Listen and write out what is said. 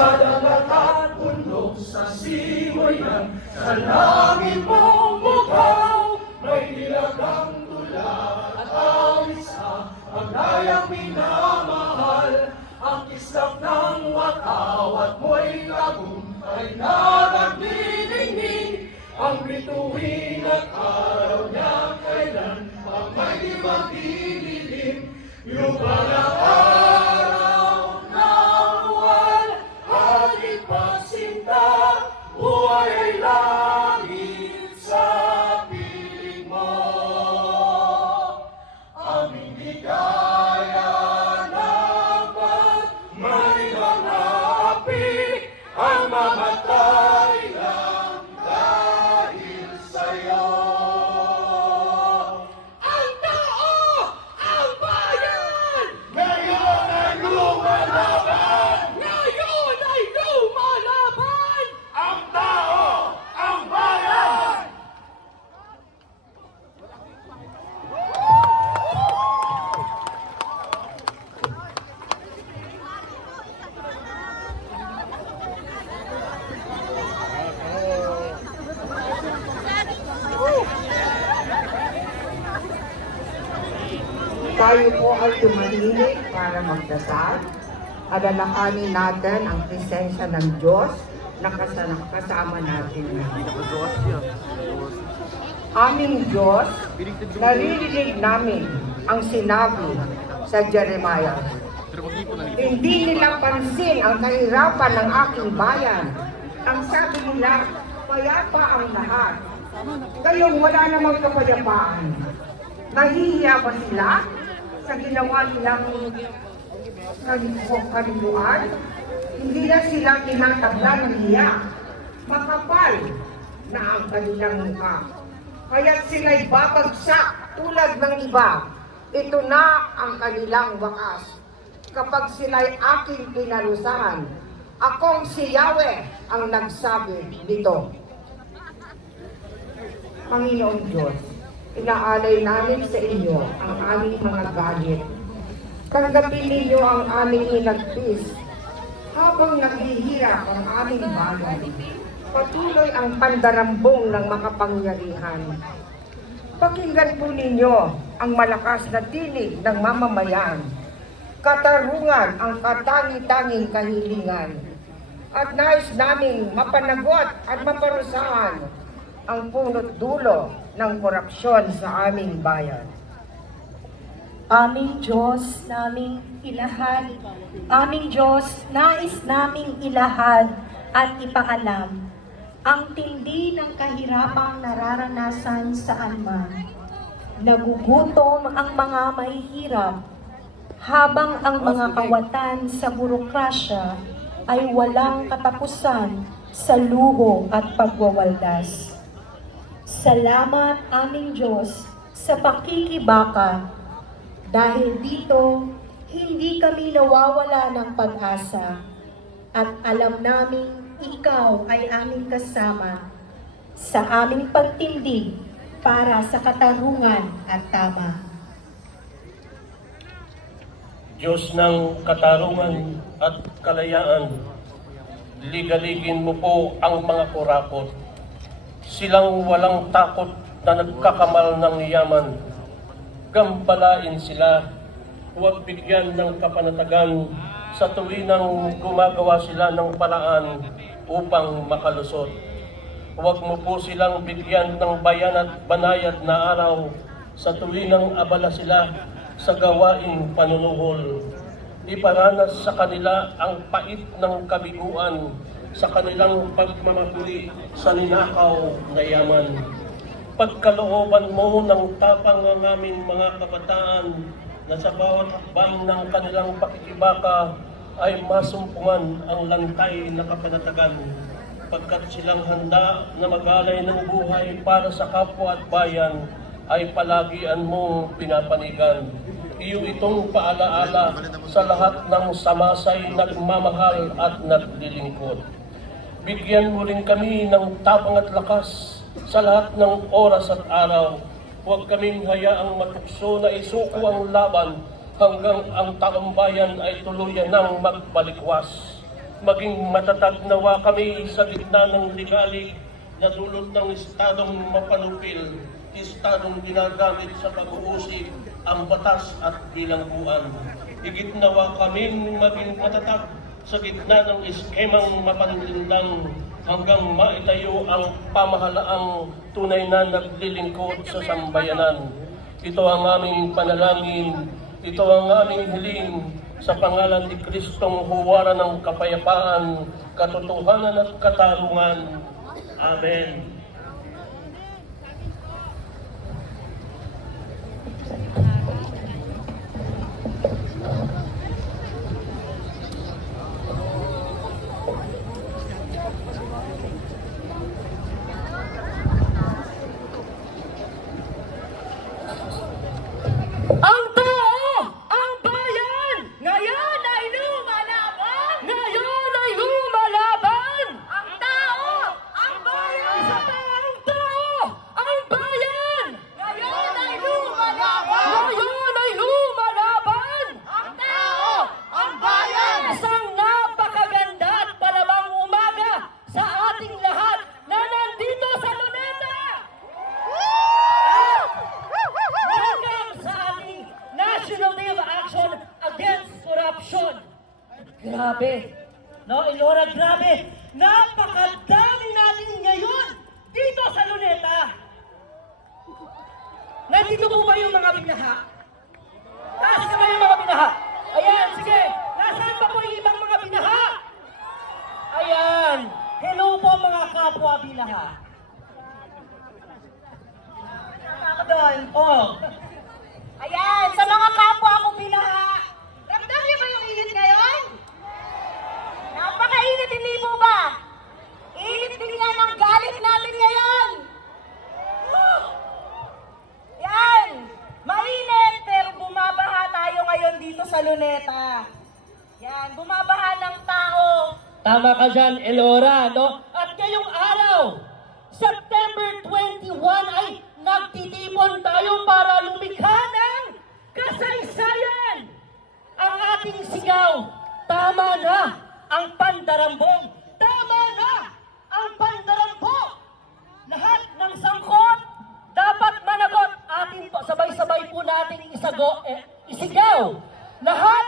Sa dagat at bundok, sa siwayan, sa langit mong bukaw, may nilagang tula at awisa, ang dayang minamahal, ang kislap ng wakaw at mo'y tagumpay na nagniningning, ang bituin at araw niya kailan, ang may di magdidilim, lubang Aming ay tumahimik para magdasal. Adalakanin natin ang presensya ng Diyos na kasama, natin ngayon. Aming Diyos, naririnig namin ang sinabi sa Jeremiah. Hindi nila pansin ang kahirapan ng aking bayan. Ang sabi nila, payapa ang lahat. Ngayong wala namang kapayapaan. Nahihiya ba sila sa ginawa nilang kalibuan? Hindi na sila tinatabla ng. Makapal na ang kanilang mukha. Kaya't sila'y babagsak tulad ng iba. Ito na ang kanilang wakas. Kapag sila'y aking pinarusahan, akong si Yahweh ang nagsabi nito. Panginoong Diyos, inaalay namin sa inyo ang aming mga galit. Tanggapin ninyo ang aming inagpis habang naghihirap ang aming bayan. Patuloy ang pandarambong ng makapangyarihan. Pakinggan po ninyo ang malakas na tinig ng mamamayan. Katarungan ang katangi-tanging kahilingan. At nais naming mapanagot at maparusahan ang punot dulo ng korupsyon sa aming bayan. Aming Diyos naming ilahad, aming Diyos nais naming ilahad at ipaalam ang tindi ng kahirapang nararanasan saan man. Nagugutom ang mga mahihirap habang ang mga kawatan sa burokrasya ay walang katapusan sa luho at pagwawaldas. Salamat aming Diyos sa pakikibaka dahil dito, hindi kami nawawala ng pag-asa at alam naming ikaw ay aming kasama sa aming pagtindig para sa katarungan at tama. Diyos ng katarungan at kalayaan, ligaligin mo po ang mga kurakot. Silang walang takot na nagkakamal ng yaman. Gambalain sila, huwag bigyan ng kapanatagan sa tuwinang gumagawa sila ng paraan upang makalusot. Huwag mo po silang bigyan ng bayan at banayad na araw sa tuwinang abala sila sa gawaing panunuhol. Iparanas sa kanila ang pait ng kabiguan sa kanilang pagmamahuli sa ninakaw na yaman. Pagkalooban mo ng tapang ang aming mga kabataan na sa bawat hakbang ng kanilang pakikibaka ay masumpungan ang lantay na kapanatagan pagkat silang handa na magalay ng buhay para sa kapwa at bayan ay palagian mong pinapanigan. Iyo itong paalaala sa lahat ng samasay nagmamahal at naglilingkod. Bigyan mo rin kami ng tapang at lakas sa lahat ng oras at araw. Huwag kaming hayaang matukso na isuko ang laban hanggang ang taong bayan ay tuluyan ng magbalikwas. maging matatag nawa kami sa gitna ng ligalig na dulot ng estadong mapanupil, estadong ginagamit sa pag-uusig ang batas at bilangguan. Higit nawa kaming maging matatag sa gitna ng eskemang mapanlindang hanggang maitayo ang pamahalaang tunay na naglilingkod sa sambayanan. Ito ang aming panalangin, ito ang aming hiling sa pangalan ni Kristong huwara ng kapayapaan, katotohanan at katarungan. Amen. Ang tao, ang bayan, ngayon ay lumalaban! Ngayon ay lumalaban! Ang tao, ang bayan! Isa pa, ang tao, ang bayan! Ngayon ay lumalaban! Ngayon ay lumalaban! Ang tao, ang bayan! Isang napakaganda at palabang umaga sa ating lahat na nandito sa Luneta! Welcome sa ating National Day of Action Against Corruption. Grabe. No, Elora, grabe. Napakadami natin ngayon dito sa Luneta. Nandito po ba yung mga binaha? Taas na ba yung mga binaha? Ayan, sige. Nasaan pa po yung ibang mga binaha? Ayan. Hello po mga kapwa binaha. Doon. Oh. Ayan, sa mga kapwa ko binaha, ramdam niyo ba yung init ngayon? Po ba? Init din yan ang galit natin ngayon. Woo! Yan, mainit pero bumabaha tayo ngayon dito sa Luneta. Yan, bumabaha ng tao. Tama ka dyan, Elora, no? At ngayong araw, September 21 ay nagtitipon tayo para lumikha ng kasaysayan. Ang ating sigaw, tama na ang pandarambong. Tama na ang pandarambong. Lahat ng sangkot dapat managot atin po. Sabay-sabay po nating isago, eh, isigaw. Lahat